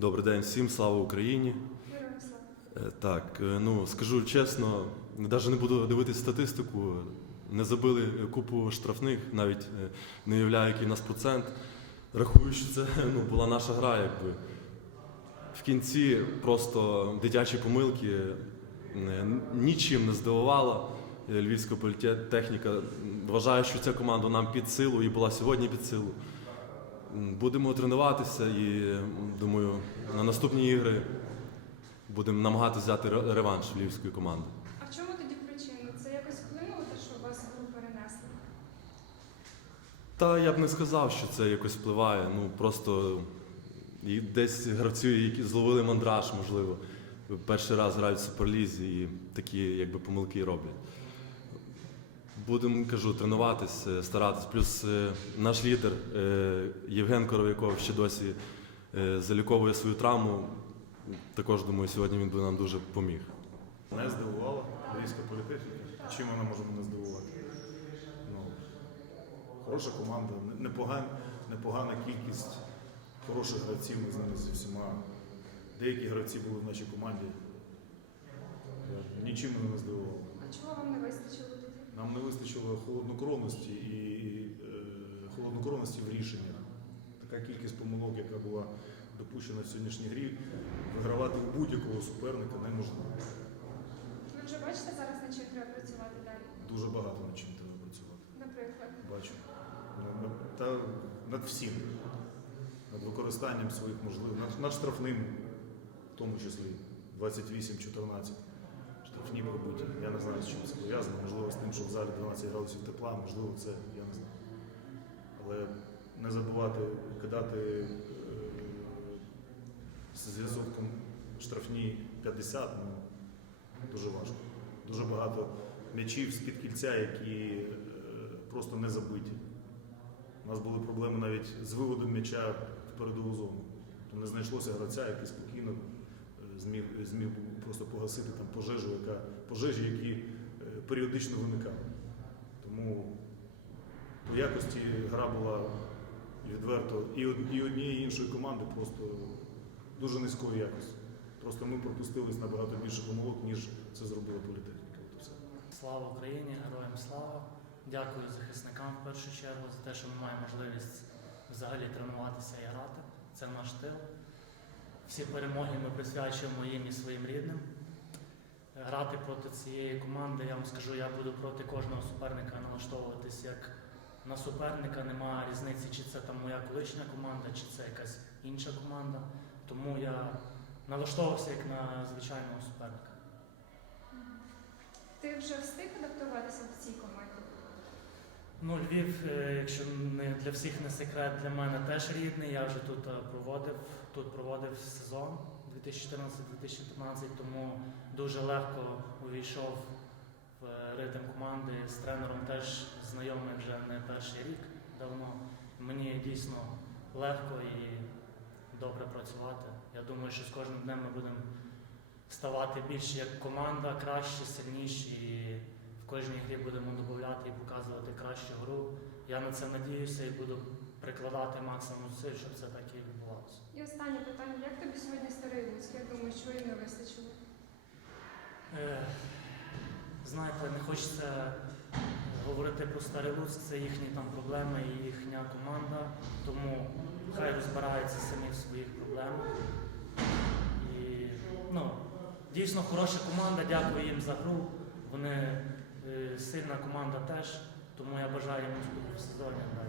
Добрий день всім, слава Україні. Е, Так, е, ну скажу чесно, навіть не буду дивитися статистику. Не забили купу штрафних, навіть е, не уявляю, який у нас процент. Рахую, що це ну, була наша гра, якби. В кінці просто дитячі помилки нічим не здивувала львівська політехніка. Вважаю, що ця команда нам під силу і була сьогодні під силу. Будемо тренуватися і думаю, на наступні ігри будемо намагатися взяти реванш львівської команди. А в чому тоді причина? Це якось вплинуло те, що вас гру перенесли? Та я б не сказав, що це якось впливає. Ну просто і десь гравці, які зловили мандраж, можливо, перший раз грають в суперлізі і такі якби помилки роблять. Будемо кажу, тренуватися, старатись. Плюс е, наш лідер е, Євген Коров'яков ще досі е, заліковує свою травму. Також думаю, сьогодні він би нам дуже поміг. Не здивувала львівська політехніка. Чим вона може мене здивувати? Ну, хороша команда, не- непоган, непогана кількість хороших гравців, ми з ними зі всіма. Деякі гравці були в нашій команді. Я- Нічим мене не здивувало. А чого вам не вистачило вистачило холоднокровності і е, холоднокровності в рішеннях. Така кількість помилок, яка була допущена в сьогоднішній грі, вигравати у будь-якого суперника неможливо. Ви вже бачите зараз, над чим треба працювати далі? Дуже багато над чим треба працювати. Наприклад. Бачу. Ну, Та над всім. Над використанням своїх можливостей, над штрафним, в тому числі 28-14. Штрафні пробиті. Я не знаю, з чим це пов'язано. Можливо, з тим, що в залі 12 градусів тепла, можливо, це я не знаю. Але не забувати кидати е, з відсотком штрафні 50, ну дуже важко. Дуже багато м'ячів з-під кільця, які е, просто не забиті. У нас були проблеми навіть з виводом м'яча в передову зону. Не знайшлося гравця, який спокійно е, зміг, зміг просто погасити там пожежу, яка, пожежі, які е, періодично виникали. Тому по якості гра була відверто і, од- однієї і іншої команди просто дуже низької якості. Просто ми пропустились набагато більше помилок, ніж це зробила політехніка. Слава Україні, героям слава. Дякую захисникам в першу чергу за те, що ми маємо можливість взагалі тренуватися і грати. Це наш тил. Всі перемоги ми присвячуємо їм і своїм рідним. Грати проти цієї команди, я вам скажу, я буду проти кожного суперника налаштовуватись як на суперника. Немає різниці, чи це там моя колишня команда, чи це якась інша команда. Тому я налаштовувався як на звичайного суперника. Ти вже встиг адаптуватися в цій команді? Ну, Львів, е, якщо не для всіх не секрет, для мене теж рідний. Я вже тут е, проводив, тут проводив сезон 2014-2015, тому дуже легко увійшов в е, ритм команди. З тренером теж знайомий вже не перший рік давно. Мені дійсно легко і добре працювати. Я думаю, що з кожним днем ми будемо ставати більше як команда, краще, сильніші. І в кожній грі будемо додати і показувати кращу гру. Я на це надіюся і буду прикладати максимум зусиль, щоб це так і відбувалося. І останнє питання. Як тобі сьогодні старий Луцьк? Я думаю, що їм не вистачило. Е, знаєте, не хочеться говорити про Старий Луцьк, це їхні там проблеми і їхня команда, тому хай розбираються самі в своїх проблемах. І ну, дійсно хороша команда, дякую їм за гру. Вони е, сильна команда теж, тому я бажаю їм успіху в сезоні. Да.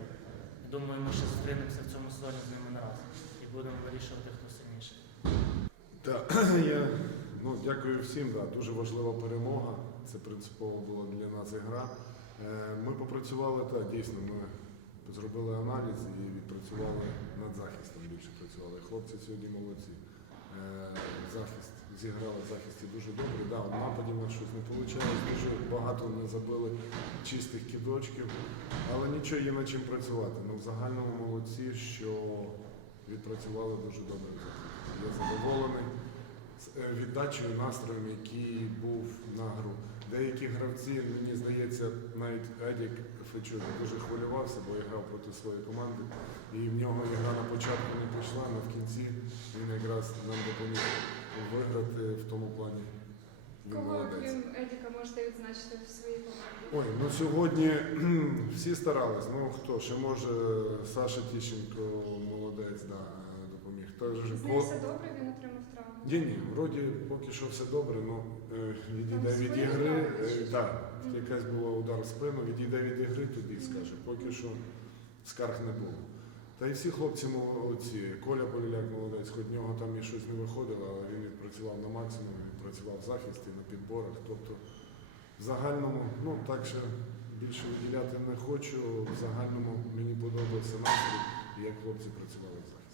І Думаю, ми ще зустрінемося в цьому сезоні з ними не раз і будемо вирішувати, хто сильніший. Так, я ну, дякую всім. Да, дуже важлива перемога. Це принципово була для нас ігра. Е, Ми попрацювали так, дійсно. Ми зробили аналіз і відпрацювали над захистом. Більше працювали. Хлопці сьогодні молодці. Е, Захист зіграли в захисті дуже добре. Да, в нападі в нас щось не вийшло. Дуже багато не забили чистих кідочків, але нічого є над чим працювати. Ну, в загальному молодці, що відпрацювали дуже добре. Я задоволений е, віддачею, настроєм, який був на гру. Деякі гравці, мені здається, навіть Едік Фечук дуже хвилювався, бо я грав проти своєї команди. І в нього гра на початку не пішла, але в кінці він якраз нам допоміг виграти в тому плані. Він Кого, молодець. крім Едіка, можете відзначити в своїй команді? Ой, ну сьогодні всі старались. Ну хто ще може Саша Тіщенко молодець, да, З ним все добре, він отримав травму. Ні, ні, вроді поки що все добре, ну е, відійде від ігри. гра, чи Е, що? так, Мгм. якась була удар в спину, відійде від ігри, тоді скаже. Поки що скарг не було. Та й всі хлопці молодці. Коля Поліляк молодець, хоч в нього там і щось не виходило, але він відпрацював на максимум, відпрацював в захисті, на підборах. Тобто в загальному, ну так що більше виділяти не хочу. В загальному мені подобається настрій, і як хлопці працювали в захисті.